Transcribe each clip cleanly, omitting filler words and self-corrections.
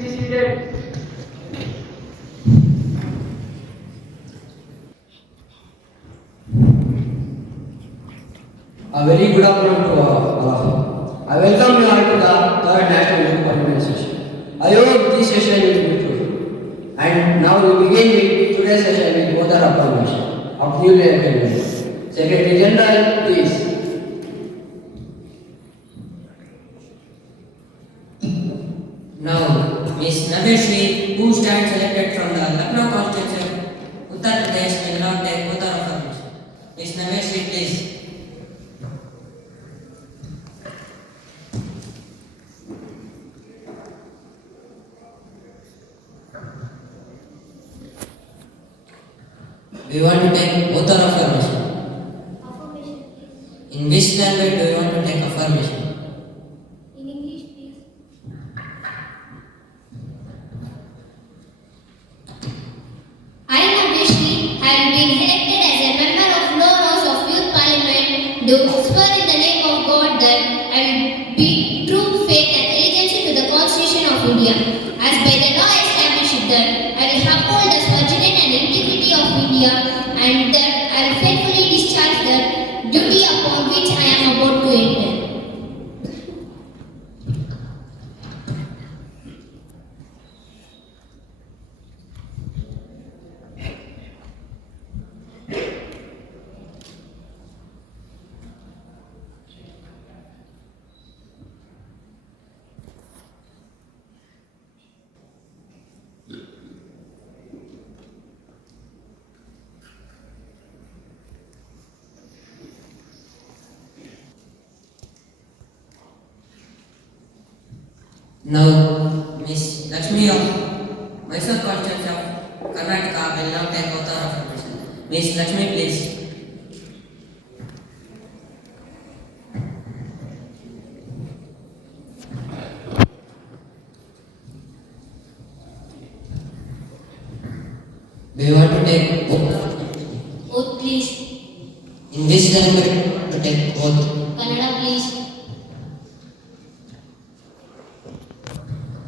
be seated. A very good afternoon to all. I welcome you all to the third National Youth Parliament session. I hope this session will be fruitful. And now we begin with today's session with other affirmation of newly elected members. Secretary General, please. Now, Ms. Naveshri, who stands elected from the Lucknow constituency, Uttar Pradesh, will now take oath of affirmation. Ms. Naveshri, please. We want to take oath of affirmation. Affirmation, please. In which language do you want to take affirmation? In English, please. I, Naveshri, have been elected as a member of Lower House of Youth Parliament, do swear in the name of God that I will be true faith and allegiance to the Constitution of India, as by the law established that I will uphold the sovereignty and integrity of India, and that I will faithfully discharge the duty upon which I am about to enter. Now, Ms. Lakshmi of Mysore constituency of Karnataka will now take oath of affirmation. Ms. Lakshmi, please. Do you want to take oath? Oath, please. In which language do you want to take oath? Kannada, please.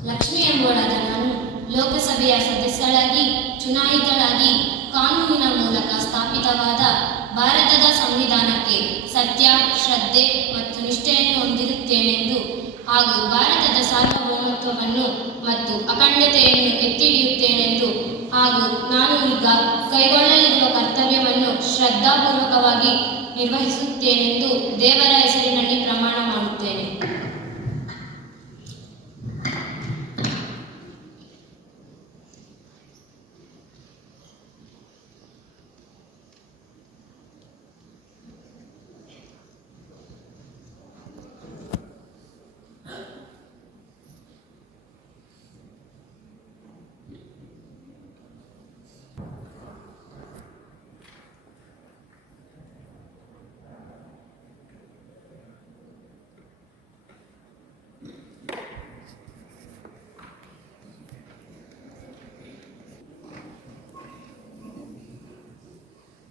Lakshmi ಎಂಬುವಳಾದ ನಾನು ಲೋಕಸಭೆಯ ಸದಸ್ಯಳಾಗಿ ಚುನಾಯಿತಳಾಗಿ ಕಾನೂನಿನ ಮೂಲಕ ಸ್ಥಾಪಿತವಾದ ಭಾರತದ ಸಂವಿಧಾನಕ್ಕೆ ಸತ್ಯ, ಶ್ರದ್ಧೆ ಮತ್ತು ನಿಷ್ಠೆಯನ್ನು ಹೊಂದಿರುತ್ತೇನೆಂದು ಹಾಗೂ ಭಾರತದ ಸಾರ್ವಭೌಮತ್ವವನ್ನು ಮತ್ತು ಅಖಂಡತೆಯನ್ನು ಎತ್ತಿ ಹಿಡಿಯುತ್ತೇನೆಂದು ಹಾಗೂ ನಾನು ಈಗ ಕೈಗೊಳ್ಳಲಿರುವ ಕರ್ತವ್ಯವನ್ನು ಶ್ರದ್ಧಾಪೂರ್ವಕವಾಗಿ ನಿರ್ವಹಿಸುತ್ತೇನೆಂದು ದೇವರ ಹೆಸರಿನಲ್ಲಿ ಪ್ರಮಾಣ ಮಾಡುತ್ತೇನೆ.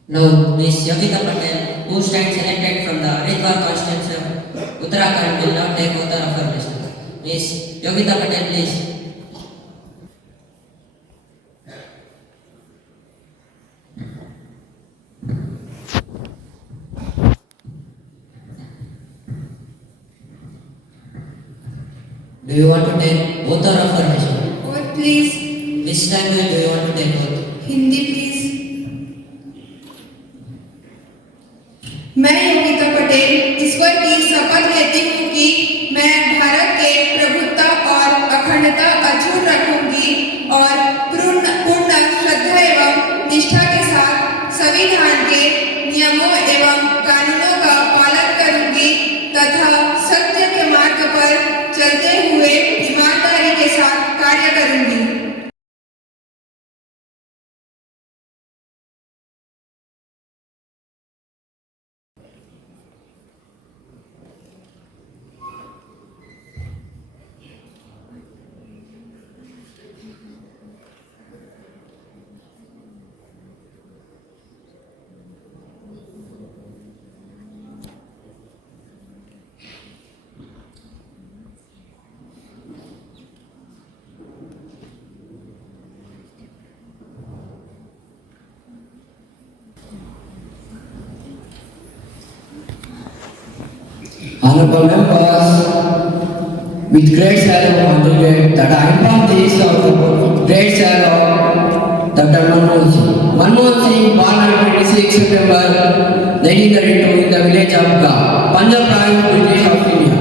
Now, Ms. Yogita Patel, who stands elected from the Haridwar constituency of Uttarakhand, will now take oath of affirmation. Ms. Yogita Patel, please. Do you want to take oath or affirmation? Oath, please. Which language do you want to take oath? Hindi, please. मैं योगिता पटेल ईश्वर की शपथ लेती हूँ कि मैं भारत के प्रभुत्व और अखंडता अक्षुण्ण रखूंगी और पूर्ण श्रद्धा एवं निष्ठा के साथ संविधान के नियमों एवं कानूनों का पालन करूंगी तथा सत्य के मार्ग पर चलते हुए ईमानदारी के साथ कार्य करूंगी. Honorable members, with great sorrow contribute that I inform this of the great sorrow Dr. Manmohan Singh. Manmohan Singh, born on 26 September 1932 in the village of Ga, Punjab Province, British of India.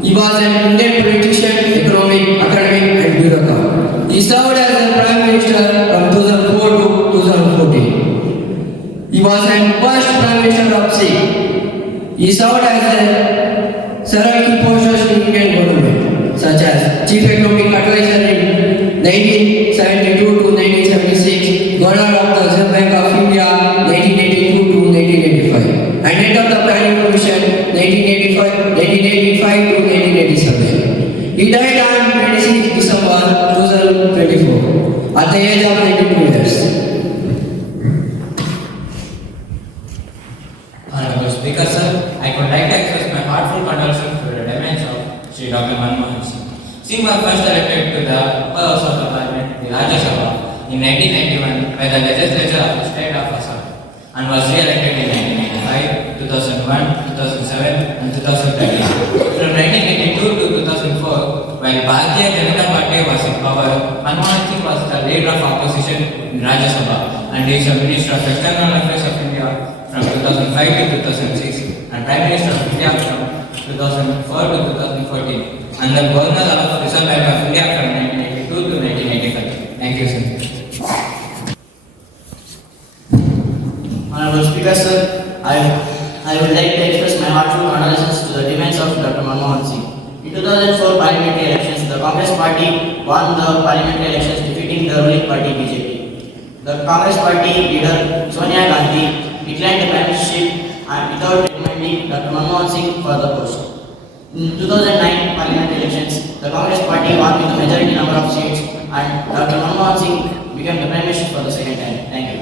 He was an Indian politician, economic, academic and bureaucrat. He served as the Prime Minister from 2004 to 2014. He was the first Prime Minister of Sikh. He served as several key posters in Indian government, such as Chief Economic Advisor in 1972 to 1976, Governor of the Reserve Bank of India 1982 to 1985, and Head of the Planning Commission 1985 to 1987. He died on 26 December 2024 at the age of 92 years. Honorable Speaker, sir, I would like to express my heartfelt condolences to the demise of Sri Dr. Manmohan Singh. Singh was first elected to the upper house of the parliament, the Rajya Sabha, in 1991 by the legislature of the state of Assam, and was re-elected in 1995, 2001, 2007, and 2013. From 1982 to 2004, while Bharatiya Janata Party was in power, Manmohan Singh was the leader of opposition in Rajya Sabha, and he is the Minister of External Affairs of India from 2005 to 2006 and Prime Minister of India from 2004 to 2014 and the Governor of Reserve Bank of India from 1982 to 1985. Thank you, sir. Honorable Speaker, sir, I would like to express my heartfelt condolences to the demands of Dr. Manmohan Singh. In 2004 parliamentary elections, the Congress party won the parliamentary elections, defeating the ruling party BJP. The Congress party leader Sonia Gandhi declined the prime ministership and without recommending Dr. Manmohan Singh for the post. In 2009 parliamentary elections, the Congress party won with the majority number of seats and Dr. Manmohan Singh became the prime minister for the second time. Thank you.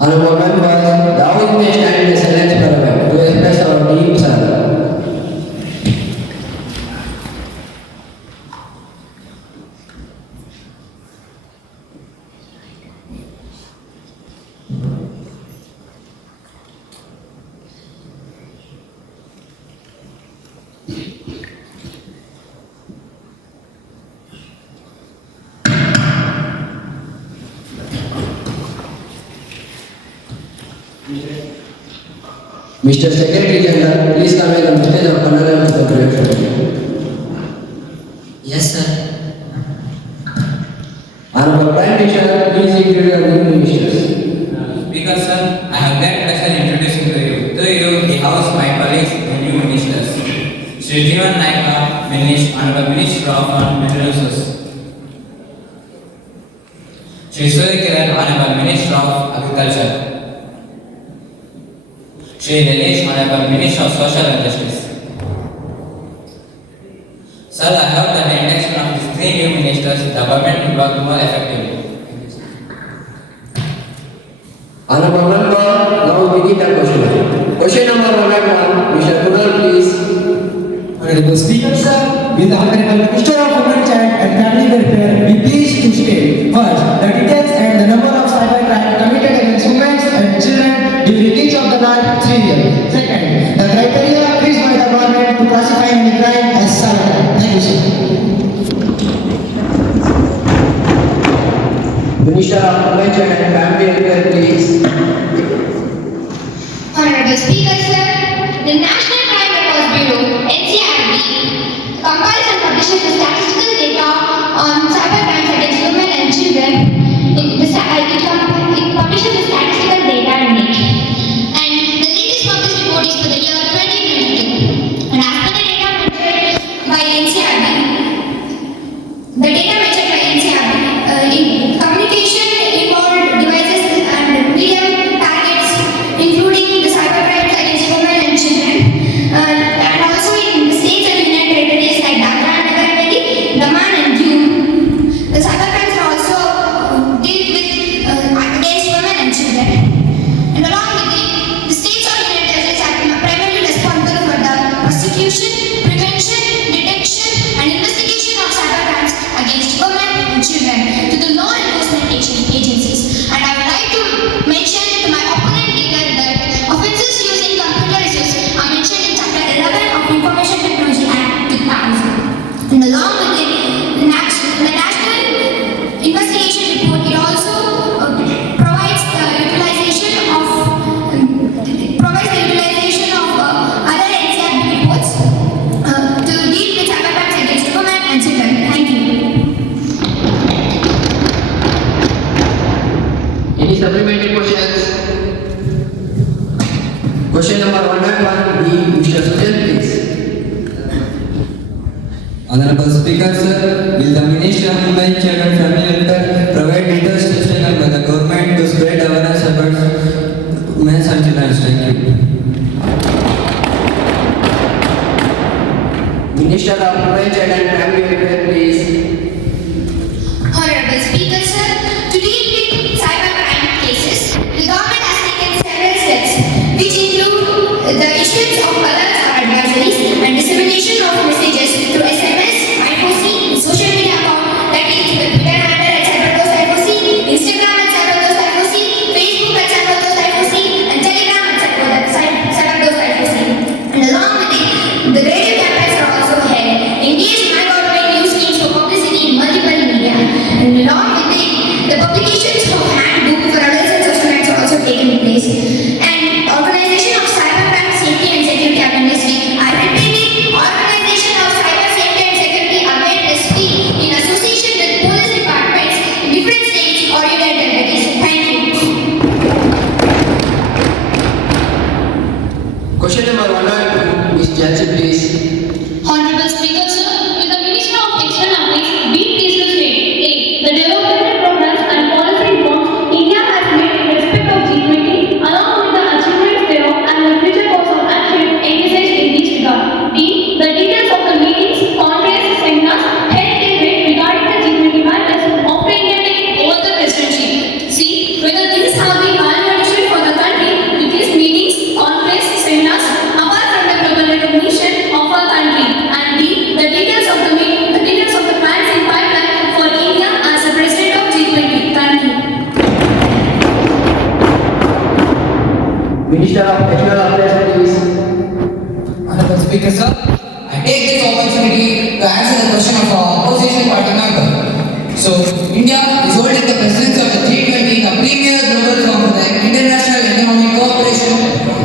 Honorable members, the House may stand in the silence for a while to express our deep sorrow. Mr. Secretary General, please convey the message of condolence to the President. Yes, sir. Honorable Prime Minister, please introduce the new ministers. Speaker, sir, I have great pleasure introducing to you the House, my colleagues, the new ministers. Sri Jeevan Naika, Honorable Minister of Minerals. Sri Surya Kiran, Honorable Minister of Agriculture. Sri Nilesh, Honorable Minister of Social and Justice. Sir, I hope that the induction of these three new ministers, the government will work more effectively. Honorable member, now begin the question. Question number 101, Mr. Kunal, please. Honorable Speaker, sir, with the Honorable Minister of Women, Child and Family Welfare, we please to state first the details and the number of cybercrime committed against women and children during each of the last 3 years. Second, the criteria used by the government to classify any crime as cybercrime. Thank you, sir. Minister of Women, Child and Family Welfare, please. Honorable Speaker, sir, the National Crime Records Bureau (NCRB) compiles and publishes the statistical data on cybercrimes against women and children. It publishes the statistical data in it. And the latest published report is for the year 2022. And as per the data mentioned by NCRB, in communication involved devices and medium targets, including the cybercrimes against women and children, and also in the states and union territories like Dadra and Nagar Haveli Any supplementary questions? Question number 101 B. Mr. Sujal, please. Honorable Speaker, sir, will the Ministry of Women, Child and Family Welfare provide details taken by the government to spread awareness about women and children? Thank you. Minister of Women, Child and Family Welfare, please. Honorable Speaker, sir, to deal with cybercrime cases, the government has taken several steps, which include the issuance of alerts or advisories and dissemination of messages through SMS, I4C, social media account, that is the Twitter handle at Cyberghost I4C, Instagram at Cyberghost I4C, Facebook at Cyberghost I4C, and Telegram at Cyberghost I4C. And along with it, the radio campaigns are also held. Engaged my government use schemes for publicity in multiple media. And along with it, the publications of handbook for adolescents of students are also taking place. And organization of cybercrime safety and security awareness week are repeating organization of cyber safety and security awareness week in association with police departments in different states or union territories. Thank you. Question number 102, Ms. Jansi, please. Honorable Speaker, sir, will the Minister of External Affairs be pleased to state A. The development programs and policy reforms India has made in respect of G20 along with the achievements thereof and the future course of action envisaged in this regard. B. The details of the meetings, congress, seminars held in May regarding the G20 matters after India taking over the presidency. C. Whether these have been beneficial for the country with these meetings, congress, seminars apart from the global recognition of our country. And D. The details of the plans in pipeline for India as a president of G20. Thank you. Minister of External Affairs, please. Honorable Speaker, sir, I take this opportunity to answer the question of our opposition party member. So, India is holding the presidency of the G20, the premier global forum for the International Economic Cooperation,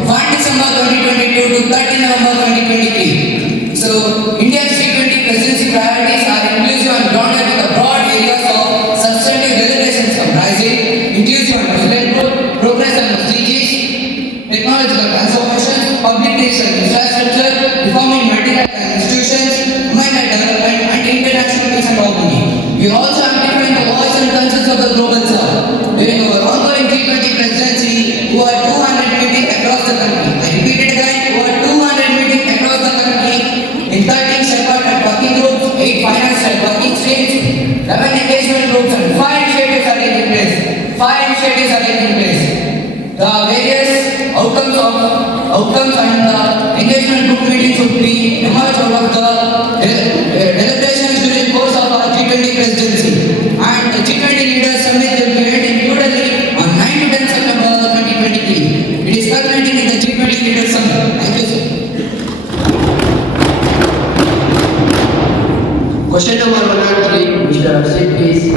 1 December 2022 to 30 November 2023. So, India's G20 presidency priorities are inclusive and grounded with the broad areas of substantive deliberations comprising inclusive and resilient growth, progress and SDGs, technological transformation, public digital infrastructure, reforming multilateral institutions, human development, and international peace and harmony. We also amplify the voice and concerns of the global south. During our ongoing G20 presidency, who are 200 meetings across the country. I repeat it again, who are 200 meetings across the country in 13 shepherd and working groups, 8 finance and working streams, 11 engagement groups, and 5 initiatives are taking place. 5 initiatives are taking place. The various outcomes and the engagement group meetings would be emerged out of the deliberations during the course of our G20 presidency. And the G20 Leaders Summit will be held in New Delhi on 9 to 10 September 2023. It is culminating in the G20 Leaders Summit. Thank you, sir. Question number 103, Mr. Abhishek, please.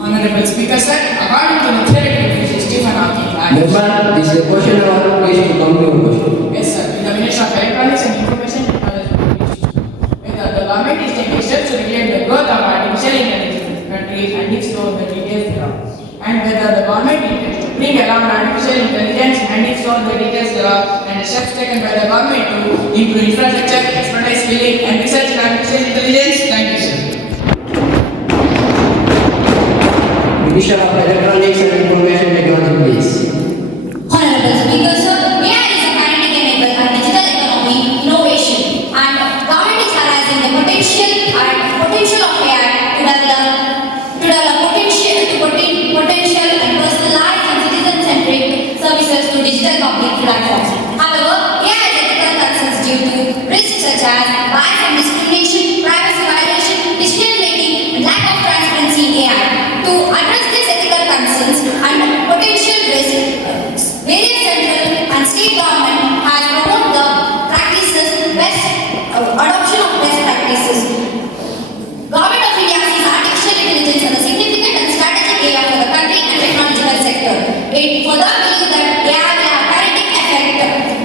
Honorable Speaker, sir, according to the theory of Stephen Hawking, Member, this is a question hour. Please to come to your question. yes, sir. In the Ministry of Electronics and Information Technology, whether the government is taking steps to regulate the growth of artificial intelligence in the country and explore the details thereof, and whether the government intends to bring along artificial intelligence and explore the details thereof, and the steps taken by the government to improve infrastructure, expertise, skilling, and research in artificial intelligence. Thank you, sir. Minister of Electronics and Information Technology, please. Honorable Speaker, sir, AI is a kinetic enabler and digital economy innovation, and government is realizing the potential of AI to develop potential and personalized and citizen-centric services to digital public platforms. However, AI has ethical concerns due to risks such as bias and discrimination, privacy violation, decision making, and lack of transparency in AI. To address these ethical concerns and potential risks, various central and state government has promoted the adoption of best practices. Government of India sees artificial intelligence as a significant and strategic area for the country and technological sector. It further believes that AI will have kinetic effect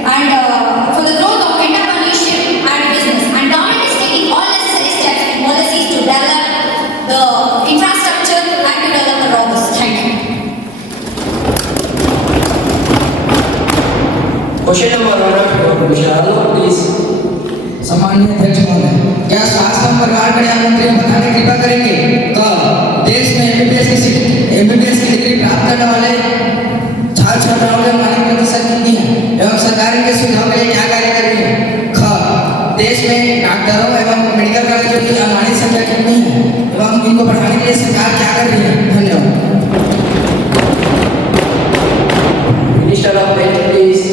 and for the growth of entrepreneurship and business. And government is taking all necessary steps and policies to develop the infrastructure and to develop the robust. Thank you. Question number 1 Mr. Alok, please. सम्माननीय अध्यक्ष महोदय, क्या स्वास्थ्य एवं परिवार कल्याण मंत्री बताने कृपा करेंगे का देश में एमबीबीएस की डिग्री प्राप्त करने वाले छात्र छात्राओं के अनुमानित प्रतिशत कितनी है एवं सरकार इनके सुविधाओं के लिए क्या कार्य कर रही है? ख देश में डॉक्टरों एवं मेडिकल कॉलेजों की अनुमानित संख्या कितनी है एवं इनको बढ़ाने के लिए सरकार क्या कर रही है? धन्यवाद। Minister of Health, please.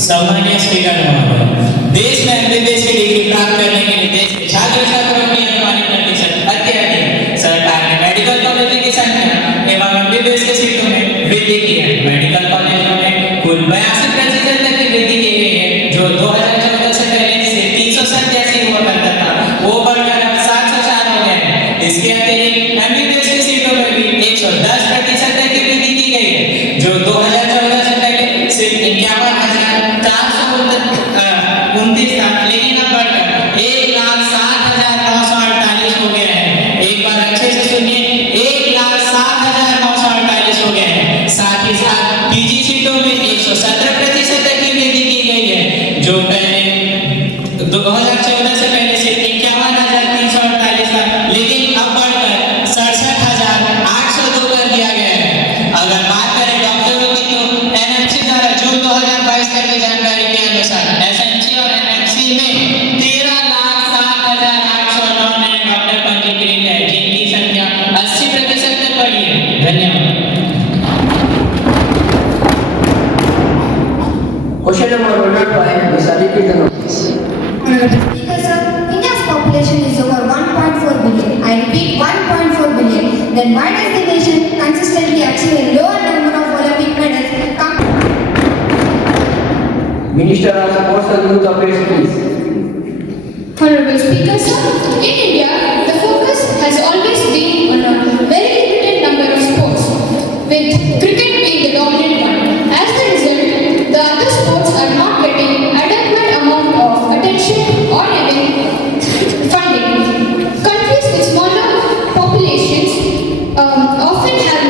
सम्मानीय स्पीकर महोदय, देश में एमबीबीएस की डिग्री प्राप्त करने के लिए देश के छात्र छात्राओं की अनुमानित प्रतिशत अत्यधिक है। सरकार ने मेडिकल कॉलेजों की संख्या एवं एमबीबीएस की सीटों में वृद्धि की है। मेडिकल कॉलेजों में कुल 82% तक की वृद्धि की गई है, जो 2014 से पहले से 387 हुआ करता था, वो बढ़कर अब 704 हो गया है। इसके अतिरिक्त एमबीबीएस की सीटों में भी 110% तक की वृद्धि की गई है, जो 2014 से पहले सिर्फ 51,429 था, लेकिन अब बढ़कर 1,07,948 हो गए हैं। एक बार अच्छे से सुनिए, 1,07,948 हो गए हैं। साथ ही साथ पीजी सीटों में 117% तक की वृद्धि की गई है, जो पहले 2014 से पहले सिर्फ 51,348 था, लेकिन अब बढ़कर 67,802 कर दिया गया है। अगर बात करें डॉक्टरों की, तो एनएमसी द्वारा जून 2022 तक की जानकारी के अनुसार एसएमसी और एनएमसी में 13,07,809 नए डॉक्टर पंजीकृत है, जिनकी संख्या 80% तक बढ़ी है। धन्यवाद। Question number 105 Mr. Nikita, please. Speaker sir, India's population is over 1.4 billion. I repeat, 1.4 billion. Then why does the nation consistently achieve a lower number of Olympic medals? Minister of Sports and Youth Affairs, please. Honorable Speaker, sir, in India, the focus has always been on a very limited number of sports, with cricket being the dominant one. As a result, the other sports are not getting adequate amount of attention or even funding. Countries with smaller populations often have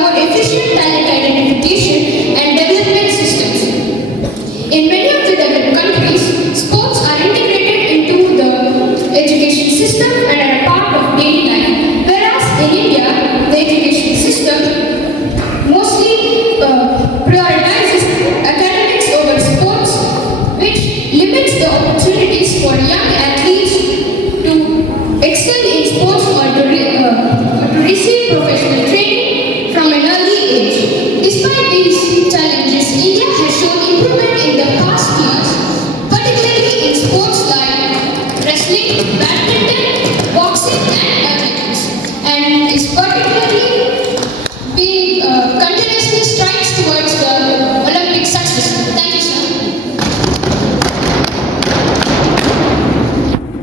more efficient talent identification and development systems. In many of the developed countries, sports are integrated into the education system and are a part of daily life. Whereas in India, the education system mostly prioritizes academics over sports, which limits the opportunities for young athletes to excel in sports or to receive professional training from an early age. Despite these challenges, India has shown improvement in the past years, particularly in sports like wrestling, badminton, boxing, and athletics, and is particularly being continuously strides towards the Olympic success. Thank you, sir.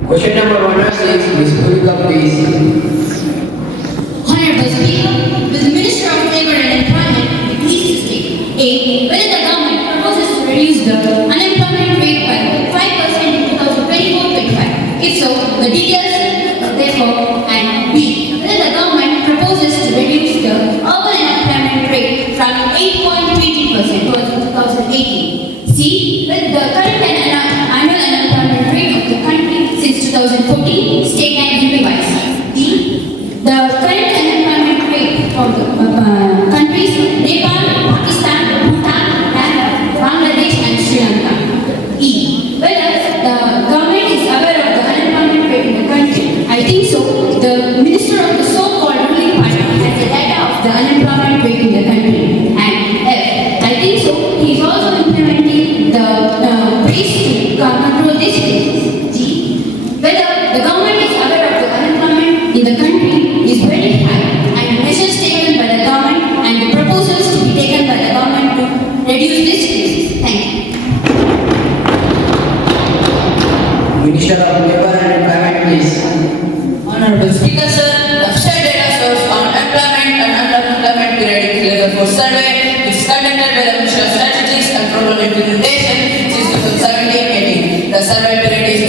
Question number 106 Ms. Purika, please. Honorable Speaker, with the Minister of Labour and Employment, please to state A. Whether the government proposes to reduce the unemployment rate by 5% in 2024-25. If so, the details therefore, and B. Whether the government proposes to reduce the urban unemployment rate from 8.33% to 2018. C. Whether the current annual unemployment rate of the country since 2014 stay can be revised. D. The current unemployment rate of the countries Nepal, Pakistan, Bhutan, Bangladesh and Sri Lanka. E. Whether the government is aware of the unemployment rate in the country. I think so. The minister of the so-called ruling party has the data of the unemployment rate in the country. And F. I think so. He is also implementing the ways to control this case. G. Whether the government is aware of the unemployment in the country is very high and measures taken by the government and the proposals to be taken by the government to reduce this case. Thank you. Minister of Labour and Employment, please. Honorable Speaker, sir, the official data shows on employment and unemployment periodic labor force survey, which is conducted by the Ministry of Statistics and Program Implementation since 2017-18. The survey period is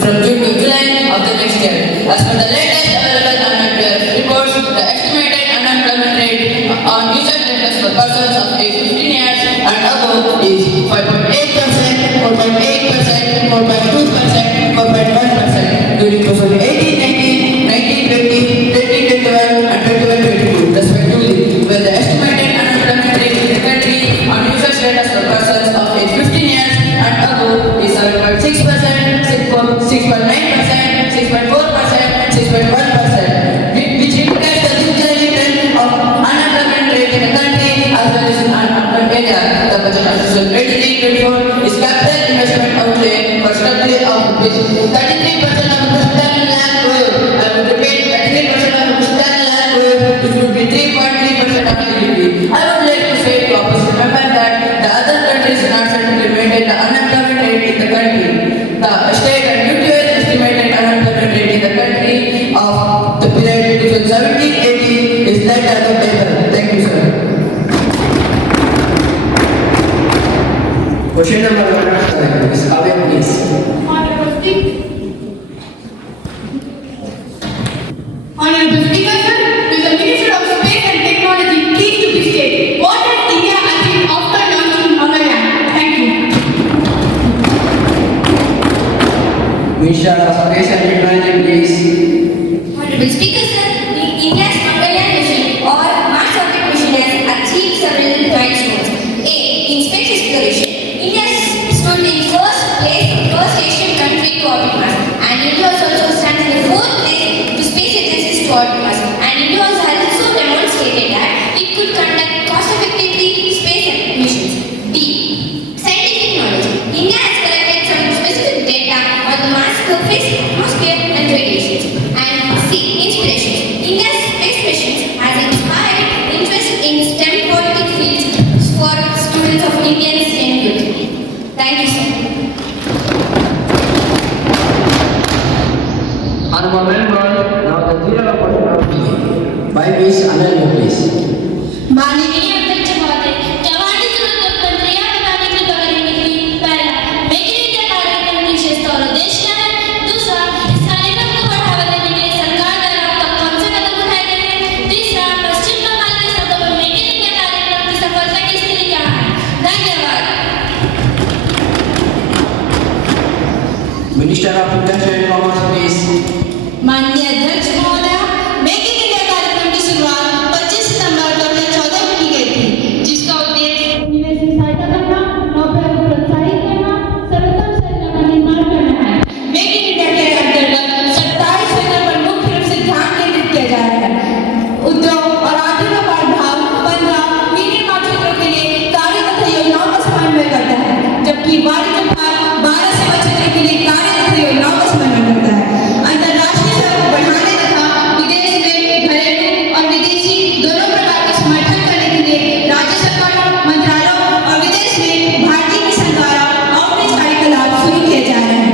from June to July of the next year. As per the latest available unemployment reports, the estimated unemployment rate on user status for persons of age 15 years and above 33% of crystal land wave. I will repeat, 33% of crystal land wave, which would be 3.3% of GDP. I would like to say to opposite member that the other countries in our country maintain the unemployment rate in the country. The state and UTI estimated unemployment rate in the country of the period between 17-18 is that as a paper. Thank you, sir. Question number 1, Ms. Kavya, please. Honorable Speaker, sir, will the Minister of Space and Technology please to be state what has India achieved after launching Mangalyaan? Thank you. Minister of Space and Technology, please. Honorable Speaker, sir, India's Mangalyaan mission or Mars rocket mission has achieved several milestones. A. In space exploration, India stood in first place, first Asian country to orbit Mars, and India also stands in the fourth place to space agencies to orbit Mars. And India has also demonstrated that it could conduct cost-effectively space missions. B. Scientific knowledge. India has collected some specific data on the Mars surface, atmosphere, and radiations. And C. Inspiration. India's space missions has inspired interest in STEM quality fields for students of Indian STEM youth. Thank you, sir. Honorable member, now the zero question of the by Ms. Ananya, please. माननीय अध्यक्ष महोदय, जवानी जरूरत पर क्रिया बनाने के बारे में लिखी पहला मेक इन इंडिया कार्यक्रम की विशेषता और उद्देश्य क्या है? दूसरा, इस कार्यक्रम को बढ़ावा देने के लिए सरकार द्वारा अब तक कौन से कदम उठाए गए हैं? तीसरा, पश्चिम बंगाल के शब्दों में मेक इन इंडिया कार्यक्रम की सफलता की स्थिति क्या है? धन्यवाद। Minister of Industry and Commerce, please. माननीय अध्यक्ष महोदय, मेक इन इंडिया कार्यक्रम की शुरुआत 25 सितंबर 2014 में की गई थी, जिसका उद्देश्य निवेश की सहायता करना, नौकरियों को प्रोत्साहित करना, सर्वोत्तम सेवा का निर्माण करना है। मेक इन इंडिया के अंतर्गत 27 क्षेत्रों पर मुख्य रूप से ध्यान केंद्रित किया जा रहा है। उद्योग और आर्थिक व्यापार विभाग 15 विनिर्माण क्षेत्रों के लिए कार्य तथा योजनाओं का समन्वय करता है, जबकि वाणिज्य विभाग 12 सेवा क्षेत्रों के लिए कार्य तथा योजनाओं का समन्वय करता है। अंतर्राष्ट्रीय सेवा को बढ़ाने तथा विदेश में घरेलू और विदेशी दोनों प्रकार के समर्थन करने के लिए राज्य सरकारों, मंत्रालयों और विदेश में भारतीय मिशन द्वारा आउटरीच कार्यकलाप शुरू किए जा रहे हैं।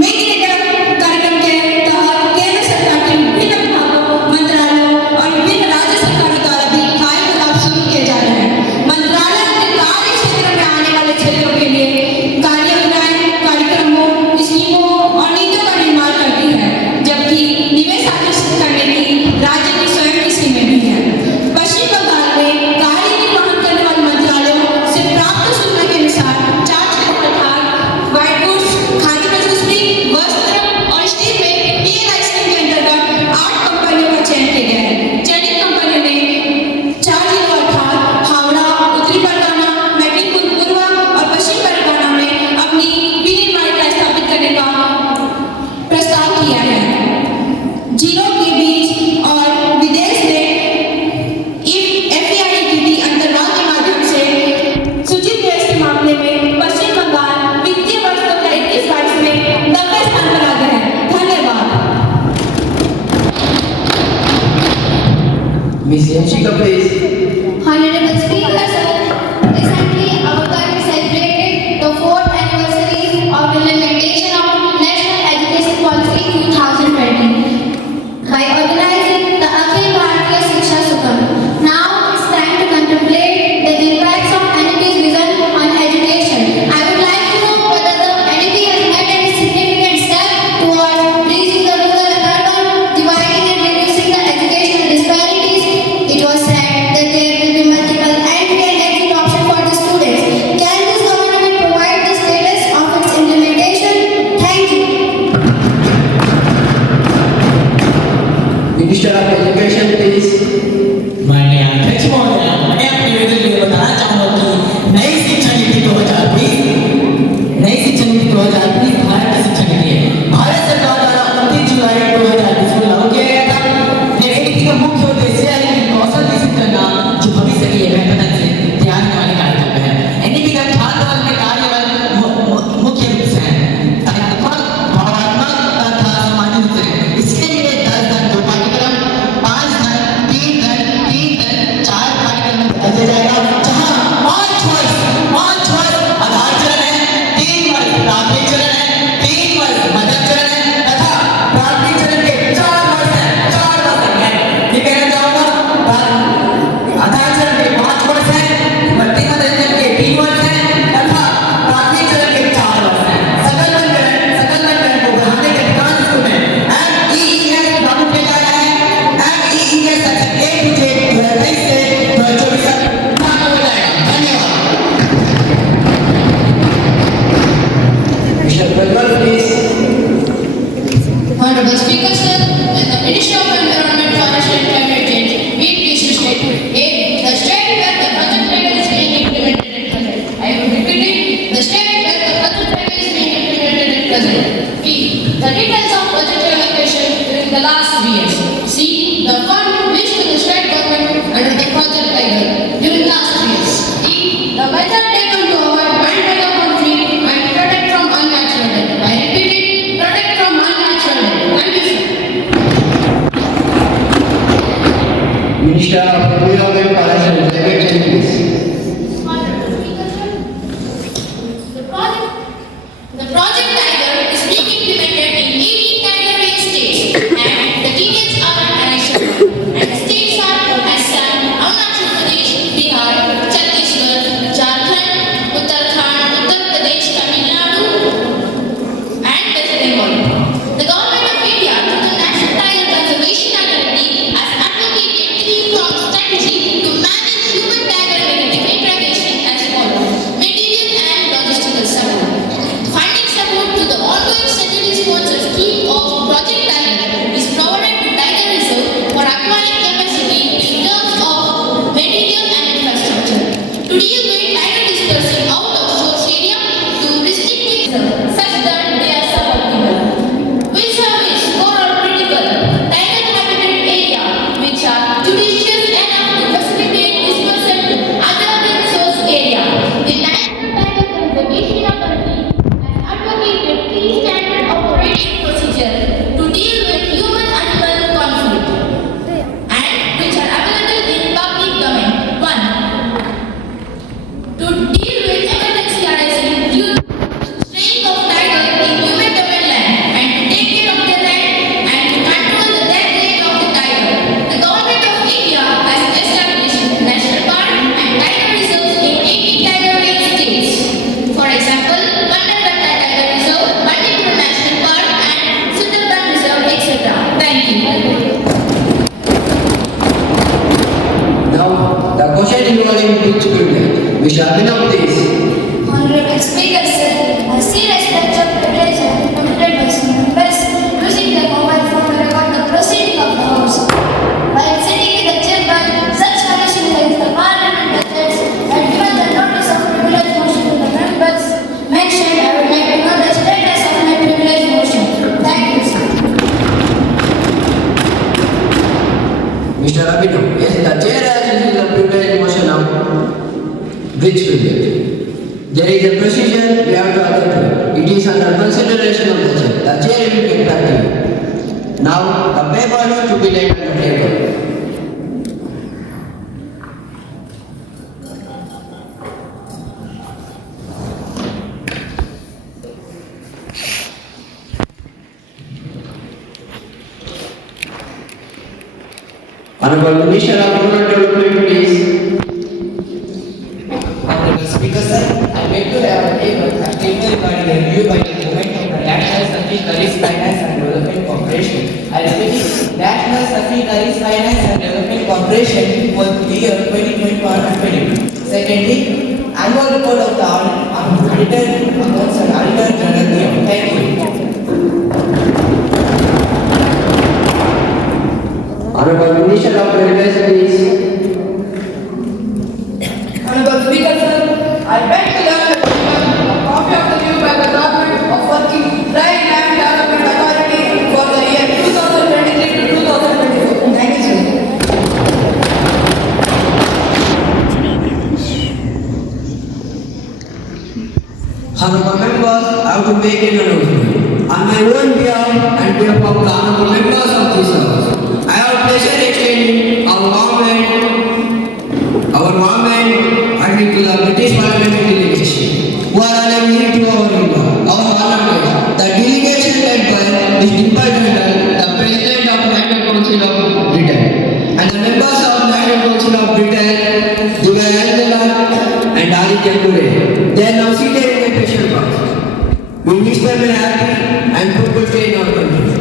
मेक इन इंडिया कार्यक्रम के तहत केंद्र सरकार के विभिन्न विभागों, मंत्रालयों और विभिन्न राज्य सरकारों द्वारा भी कार्यकलाप शुरू किए जा रहे हैं। मंत्रालय अपने कार्य क्षेत्र में आने वाले क्षेत्रों के लिए कार्य योजनाएं, कार्यक्रमों, स्कीमों और नीतियों का निर्माण करती है, जबकि निवेश आकर्षित करने की राज्य की स्वयं की स्कीमें भी हैं। पश्चिम बंगाल में कार्य निर्वहन करने वाले मंत्रालयों से प्राप्त सूचना के अनुसार 4 क्षेत्र अर्थात व्हाइट गुड्स, खाद्य प्रसंस्करण, वस्त्र और स्टील में PLI स्कीम के अंतर्गत 8 कंपनियों का चयन किया गया है। चयनित कंपनियों ने 4 जिलों अर्थात हावड़ा, उत्तरी परगना, मेदिनीपुर पूर्व और पश्चिम परगना में अपनी विनिर्माण इकाई स्थापित करने का प्रस्ताव किया है। जिलों के बीच और विदेश में FEIDT अंतर्वाद के माध्यम से सूचित देश के मामले में पश्चिम बंगाल वित्तीय वर्ष 2021-22 में 90वें स्थान पर आ गया है। धन्यवाद। Ms. Yanshika, please. Honorable Speaker, sir, recently our country celebrated the 4th anniversary of implementation of National Education Policy 2020 by organizing the Akhil Bharatiya Shiksha Sukam. Now it's time to contemplate the impacts of NEP's vision on education. I would like to know whether the NEP has made any significant step towards bridging the rural and urban, dividing and reducing the educational disparities. It was said that there will be multiple दिया जाएगा, जहां 5 वर्ष आधार चरण है, 3 वर्ष प्राथमिक चरण है, 3 वर्ष मध्यम चरण है तथा प्राथमिक चरण के 4 वर्ष है। ये कहना चाहूंगा, आधार चरण के 5 वर्ष है, मध्यम चरण के 3 वर्ष है तथा प्राथमिक चरण के 4 वर्ष है। सकल चरण को बढ़ाने के अधिकांश स्कूल में MEES लागू किया जा रहा है। MEES सेक्शन 1 से 2023 से 2024 तक लागू हो जाएगा। धन्यवाद। Mr. Prajwal, please. Honorable Speaker, sir, as the Minister of Environment, Forest and Climate Change, we please to state, A, the state where the project plan is being implemented at present. I will repeat it, the state where the project plan is being implemented at present. B, the details of budget allocation during the last 3 years. C, the fund reached to the state government under the project tiger during last 3 years. D, the method taken to avoid wild mega conflict and protect from unnatural death. I repeat it, protect from unnatural death. Thank you, sir. Minister of Environment, Forest and Climate Change, please. The project Tiger is being implemented in 18 Tiger Rail states, and the details are annexed. And the states are Assam, Arunachal Pradesh, Bihar, Chhattisgarh, Jharkhand, Uttarakhand, Uttar Pradesh, Tamil Nadu, and West Bengal. The government of India, through the National Tiger Conservation Authority, has advocated three-pronged strategy to manage human tiger interaction as follows: material and logistical support, funding support to the ongoing centrally sponsored scheme of Project Tiger is provided to Tiger Reserve for acquiring capacity in terms of material and infrastructure to deal with tiger dispersing out of source area to restricting such that they are suboptimal. We service core or critical tiger habitat area which are judicious enough to facilitate dispersal to other than source area. The National Tiger Conservation Authority has advocated 3 standard operating procedures to deal with human-animal conflict and which are available in public domain. 1. To deal with emergency arising due to straying of tiger in human domain land and to take care of the land and to control the death rate of the tiger. The government of India has established national park and tiger reserves in 18 tiger rail states. For example, Bandarghatta Tiger Reserve, Bandipur National Park and Sundarban Reserve, etc. Thank you. Now, the question involving which privilege? Mr. Abhinav, please. Honorable Speaker, sir, I see respect of privilege and committed by some members using the mobile phone to record the proceeding of the House. While sitting with the chairman, such condition like the Parliament budgets and given the notice of privilege motion to the members mentioned, I would like to know the status of my privilege motion. Thank you, sir. Mr. Abhinav, yes, the chair has used the privilege motion of which privilege? There is a procedure we have to adhere to. It is under consideration of the chair. The chair will get back to you. Now, the papers to be laid on the table. Honorable Minister of Rural Development, please. Honorable Speaker, sir, I beg to have a table regarding the review by the government of the National Subsidiaries Finance and Development Corporation. I repeat it, National Subsidiaries Finance and Development Corporation for the year 2021 and 2022. Secondly, annual report of the Auditor Accounts and Auditor General. Thank you. Honorable Minister of Railways, please. Honorable Speaker, sir, I beg to learn a copy of the view by the government of working Dry Land Development Authority for the year 2023 to 2024. Thank you, sir. Honorable members, I have to make an announcement. On my own behalf and behalf of the honorable members of this House, I have pleasure extending our our mom and to the British Parliamentary delegation, who are on a visit to our India, our Parliament. The delegation led by Mr. Dimple Tandon, the President of National Council of Britain, and the members of National Council of Britain, Divya Angela and Aditya Kure. They are now seated in a special box. We wish them a happy and fruitful stay in our country.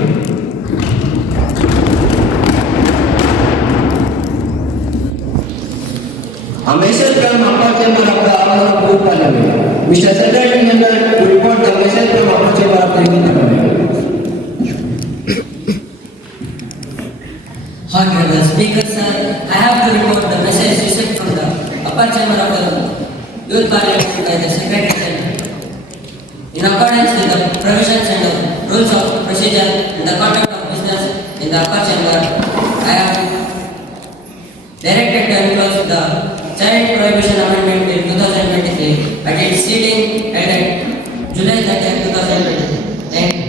A message from upper chamber of the House of Youth Parliament. Mr. Secretary General to report the message from upper chamber of the Youth Parliament. Honorable Speaker, sir, I have to report the message received from the upper chamber of the Youth Parliament by the Secretary General. In accordance with the provisions and the rules of procedure and the conduct of business in the upper chamber, I have directed to enclose the Child Prohibition Amendment Bill 2023 at its sitting held at July 30, 2020. Thank you.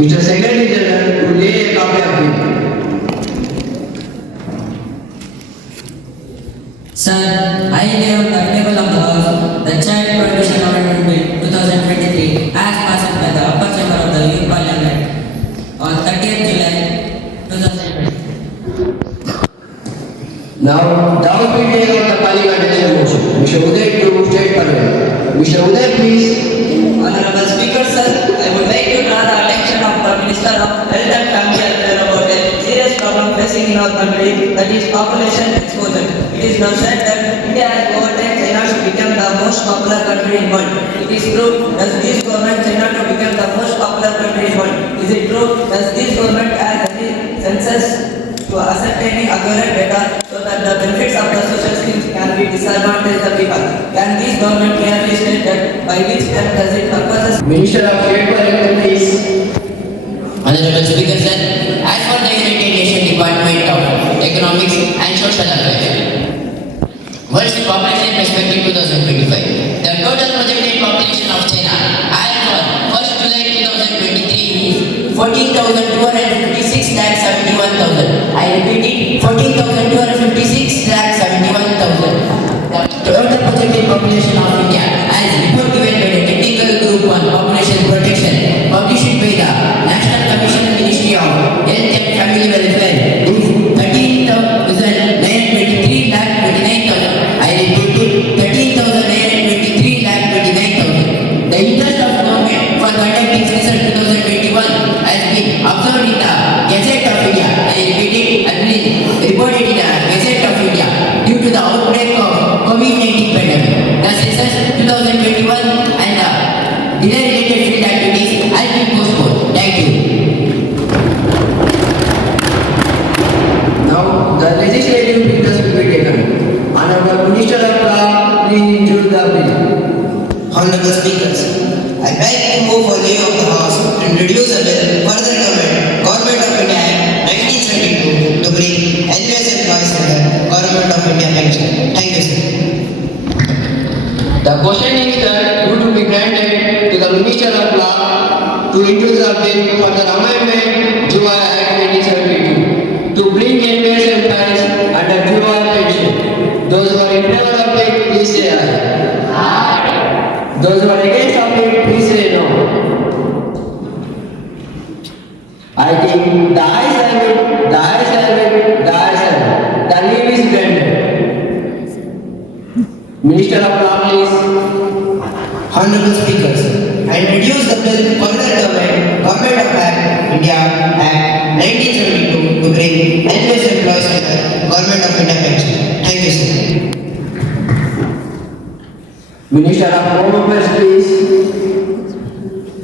Mr. Secretary General to lay a copy of it. Sir, I lay on the table of the House the Child Prohibition Amendment Bill 2023 as passed by the upper chamber of the Youth Parliament on 30th July 2020. Now, the House will take out the parliamentary motion. Mr. Uday to State Parliament. Mr. Uday, please. Honorable Speaker, sir, I would like to draw the attention of the Minister of Health and Family Affairs about a serious problem facing in our country, that is population exposure. It is now said that India has overtaken China to become the most popular country in the world. It is true. Does this government China to become the most popular country in the world? Is it true? Does this government has any census to ascertain accurate data so that the benefits of the social schemes can be disadvantaged the people? Can this government clearly state that by which step does it purposes? Minister of State Parliament, please. Honorable Speaker, sir, as for the United Nations Department of Economics and Social Affairs, World Population Perspective 2025, the total projected population of China as on 1st July 2023 is 14,256 lakh 71,000. I repeat it, 14,256 lakh 71,000. The total projected population of India as report given by the Technical Group on Population Protection published by the National Commission Ministry of Health and Family Welfare is 13,923 lakh 29,000. I repeat it, 13,923 lakh 29,000. The interest of government for conducting census 2021 has been observed in the Gazette of India. I repeat it, reported in the Gazette of India due to the outbreak of COVID-19 pandemic. The census 2021 and the delay-related field activities has been postponed. Thank you. Now, the legislative business will be taken. Honorable Minister of Law, please introduce the bill. Honorable Speakers, I beg to move for leave of the House to introduce a bill further Government of India Act 1972 to bring NPS employees under Government of India pension. Thank you, sir. The question is that due to be granted to the Minister of Law to introduce a bill for the amendment GY Act 2072 to bring NPS employees under GY pension. Those who are in favor of it, please say aye. Aye. Those who are against of it, please say no. I think the ayes have it, the ayes have it, the ayes have it. The leave is granted. Minister of Law, please. Honorable Speakers, I introduce the bill further Government of India Act 1972 to bring NPS employees under Government of India pension. Thank you, sir. Minister of Home Affairs, please.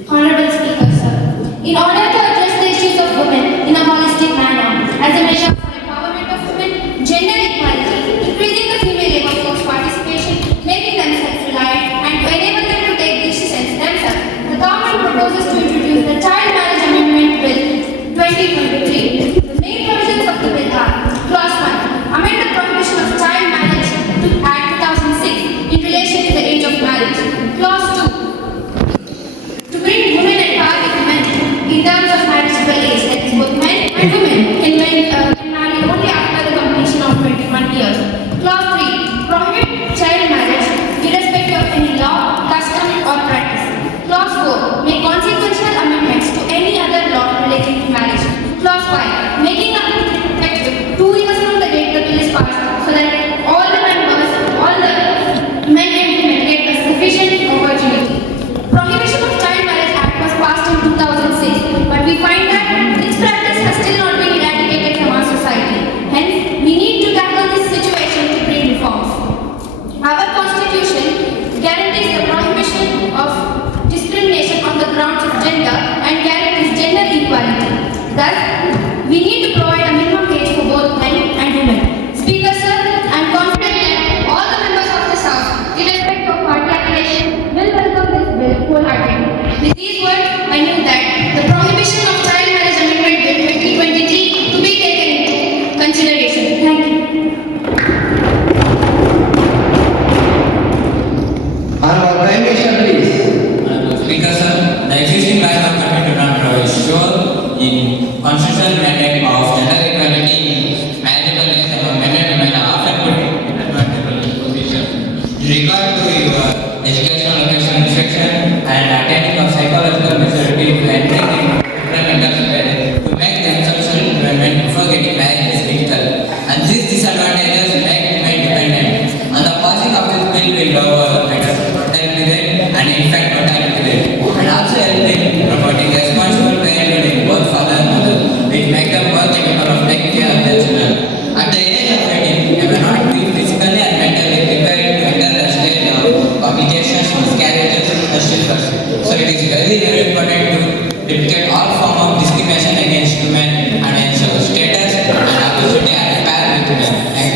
Honorable Speaker, sir, in order to address the issues of women in a holistic manner, as a measure for empowerment of women, gender equality, increasing the female labor force participation, making them self-reliant, and to enable them to take decisions themselves, the government proposes to introduce the Child Marriage Amendment Bill 2023. The main provisions of the bill are: Clause 1. Amend the prohibition of child marriage to Act 2006 in relation to the age of marriage. Clause 2.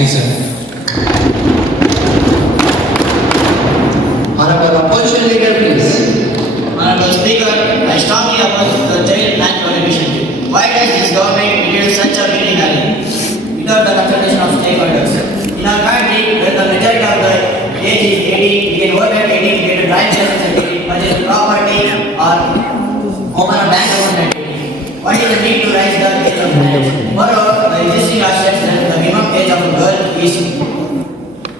you, sir. Honorable Opposition Leader, please. Honorable Speaker, I strongly oppose the child marriage prohibition bill. Why does this government introduce such a meeting early without the consultation of stakeholders? In our country, where the majority of the age is 18, we can vote at 18, get a driving license at 18, purchase property or open a bank account at 18. What is the need to raise the age of marriage? Moreover, the existing law states that the minimum age of a girl is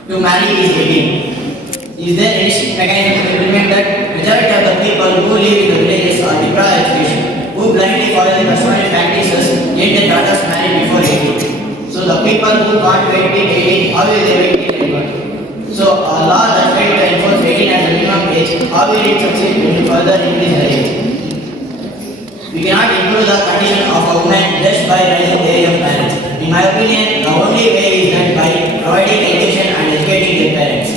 to marry is 18. Is there any mechanism to implement that? Majority of the people who live in the villages are deprived of education, who blindly follow the customary practices, get their daughters married before 18. So the people who can't wait till 18, how will they wait till 21? So a law that failed to enforce 18 as a minimum age, how will it succeed when we further increase the age? We cannot improve the condition of a woman just by raising the age of marriage. In my opinion, the only way is that by providing education and educating their parents.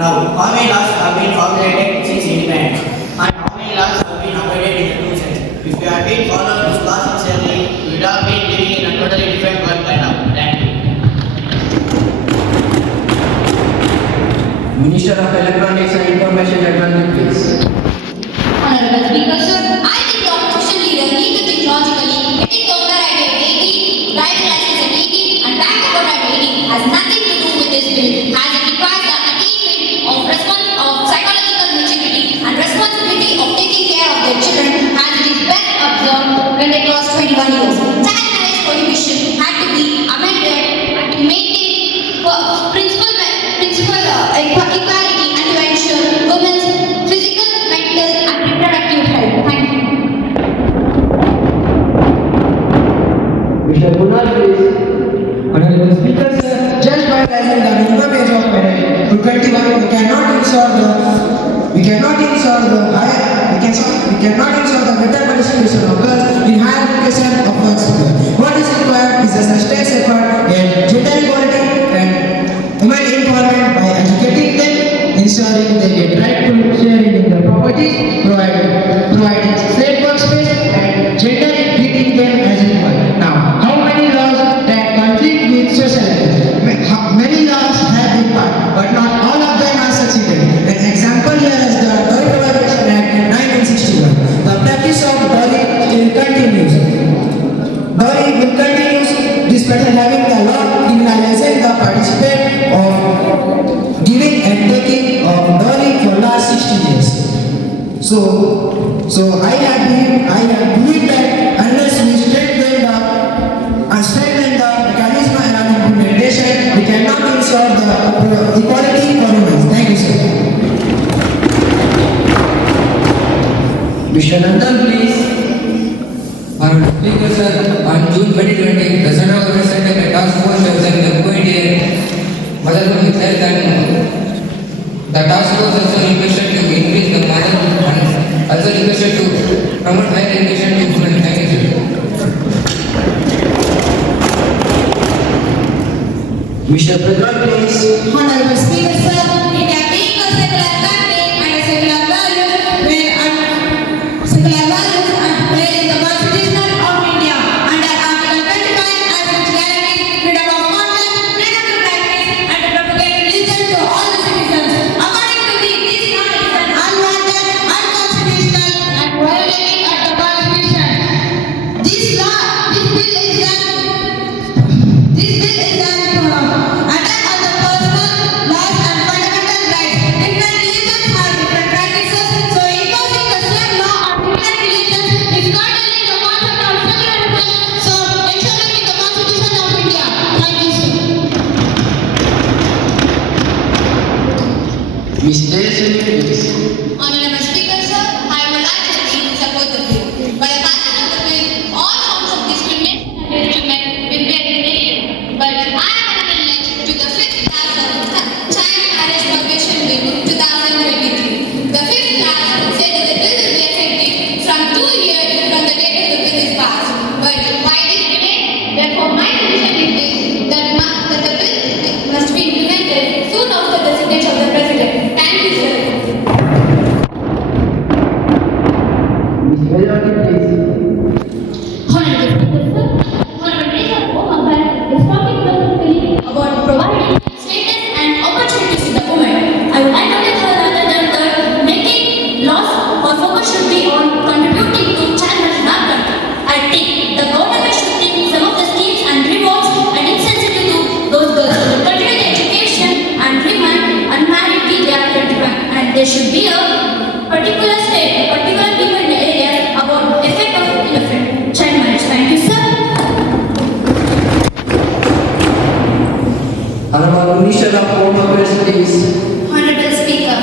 Now, how many laws have been formulated since independence? And how many laws have been updated in the two sense? If we had been followed these laws sincerely, we would have been living in a totally different world by now. Thank you. Minister of Electronics and Information Technology, please. Honorable Speaker, sir, I think the opposition leader need to think logically. Getting the owner ID at 18, driving license at 18, and bank account at 18 has nothing to do with this bill, as it requires the of psychological maturity and responsibility of taking care of their children, as it is best observed when they cross 21 years. Child marriage prohibition had to be amended to maintain principal equality and to ensure women's physical, mental and reproductive health. Thank you. Mr. Kunal, please. Honorable Speaker, sir, just by raising the minimum age of marriage to 21, we cannot ensure the better participation of girls in higher education of work sector. What is required is a sustained effort in gender equality and women empowerment by educating them, ensuring they get rightful sharing in the properties, providing safe workspace and gender treating them as equal. Now, how many laws that conflict with society? Many laws have been passed, but not all of them are succeeded. An example here is the Dowry Prohibition Act 1961. The practice of dowry still continues. Dowry will continue despite having the law criminalizing the participant of giving and taking of dowry for last 60 years. So I have believed that unless we strengthen the mechanism around implementation, we cannot ensure the equality for women. Thank you, sir. Mr. Nandan, please. Honorable Speaker, sir, on June 2020, the Central Government set up a task force representing the co-India motherhood with less than the task force also requested to increase the motherhood funds, also requested to promote higher education to women. Thank you, sir. Mr. Pradhan, please. Honorable Speaker, sir, India being a secular country and a secular values are placed in the Constitution of India under Article 25 as which guarantees freedom of conscience, freedom to practice and to propagate religion to all the citizens. According to me, this law is an unwanted, unconstitutional and violating of the Constitution. This bill is an attack on the personal life and fundamental rights. Different religions have different practices, so imposing the same law on different religions is curtailing the concept of secularism, so ensuring in the Constitution of India. Thank you, sir. Ms. Jayashree, please. Honorable Speaker, sir, I would like to support the bill. By the passing of the bill, all forms of discrimination against women will be eliminated. But I am amendment to the 5th class of Child Marriage Prohibition Bill 2023. The 5th class said that the bill will be effective from 2 years from the date of the bill is passed. But why this delay? Therefore, my suggestion is this, that the bill must be implemented soon after the signature of the President. Thank you, sir. Honorable Minister of Home Affairs, please. Honorable Speaker,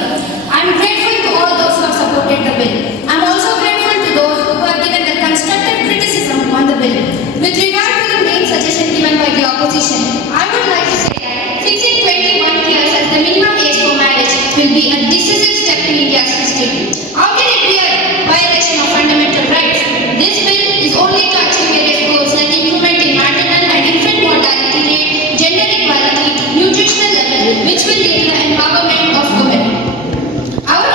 I am grateful to all those who have supported the bill. I am also grateful to those who have given the constructive criticism on the bill. With regard to the main suggestion given by the opposition, I would like to say that fixing 21 years as the minimum age for marriage will be a decisive step in India's history. How can it be a violation of fundamental rights? This bill is only to achieve various goals like improvement in maternal and infant mortality rate, gender equality, nutritional level, which will lead to the empowerment of women. Our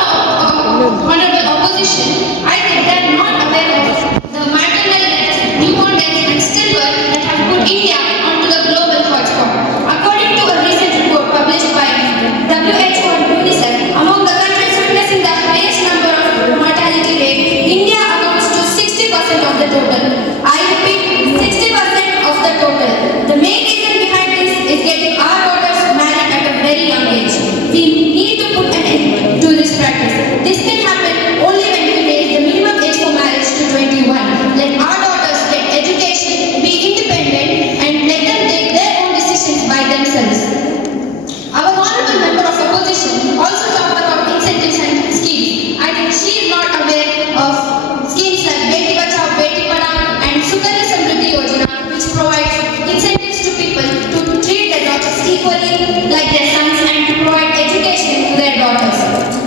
honorable opposition, I think they are not aware of the maternal deaths, newborn deaths and stillbirth that have put India onto the global hotspot. According to a recent report published by WHO and UNICEF, among the countries witnessing the highest number of mortality rate, India accounts to 60% of the total. I repeat, 60% of the total. The main reason behind this is getting our daughters married at a very young age. We need to put an end to this practice. This can happen only when we raise the minimum age for marriage to 21. Let our daughters get education, be independent, and let them take their own decisions by themselves. Our honorable member of opposition also talked about incentives and schemes. I think she is not aware of schemes like Beti Bachao, Beti Padhao and Sukanya Samriddhi Yojana, which provides incentives to people to treat their daughters equally like their sons and to provide education to their daughters.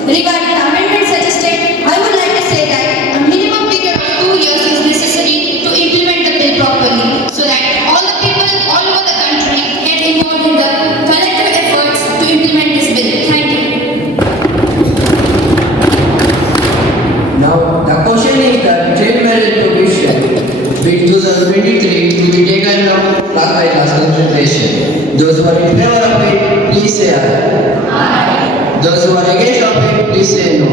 Regarding the amendment suggested, I would like to say that a minimum period of 2 years is necessary to implement the bill properly so that all the people all over the country get involved in the collective efforts to implement this bill. Thank you. Now, the question is the child marriage provision bill 2023 to be taken up class by class consideration. Those who are in favor of it, please say aye. Those who are against of it, please say no.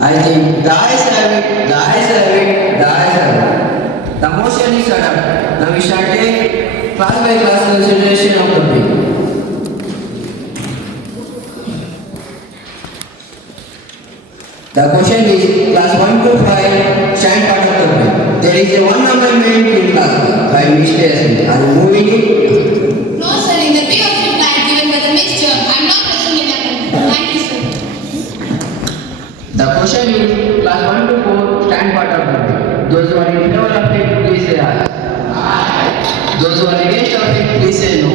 I think the ayes have it, the ayes have it, the ayes have it. The motion is adopted. Now we shall take class by class consideration of the bill. The question is class 1 to 5 stand part of the bill. There is a one amendment in class by Mr. S. Are you moving it? No, sir. In the way of reply given by the minister, I am not pressing the amendment. Thank you, sir. The question is class 1 to 4 stand part of the bill. Those who are in favor of it, please say aye. Aye. Those who are against of it, please say no.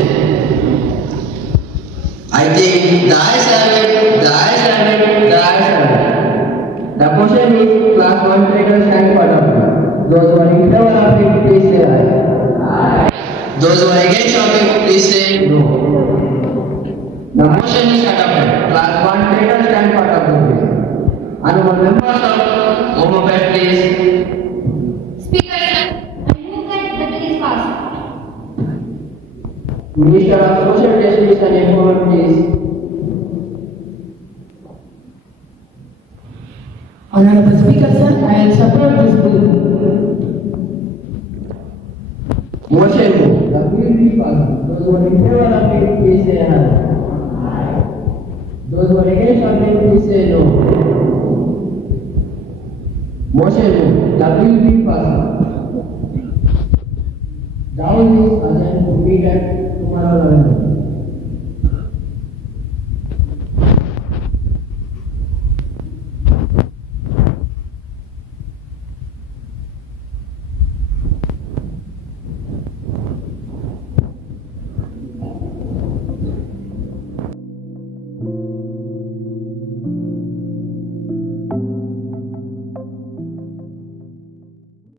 I think the ayes have it, the ayes have it, the ayes have it. The question is class 1 title stand part of it. Those who are in favor of it, please say aye. Aye. Those who are against of it, please say no. The motion is adopted. Class 1 title stand part of the bill. Honorable members of Home Affairs, please. Speaker, sir, I move that the bill is passed. Minister of Social Justice and Empowerment, please. Honorable Speaker, sir, I will support this bill. Motion moved. The bill be passed. Those who are in favor of it, please say aye. Those who are against of it, please say no. Motion moved. The bill be passed. Down is adjourned to meet at tomorrow 11.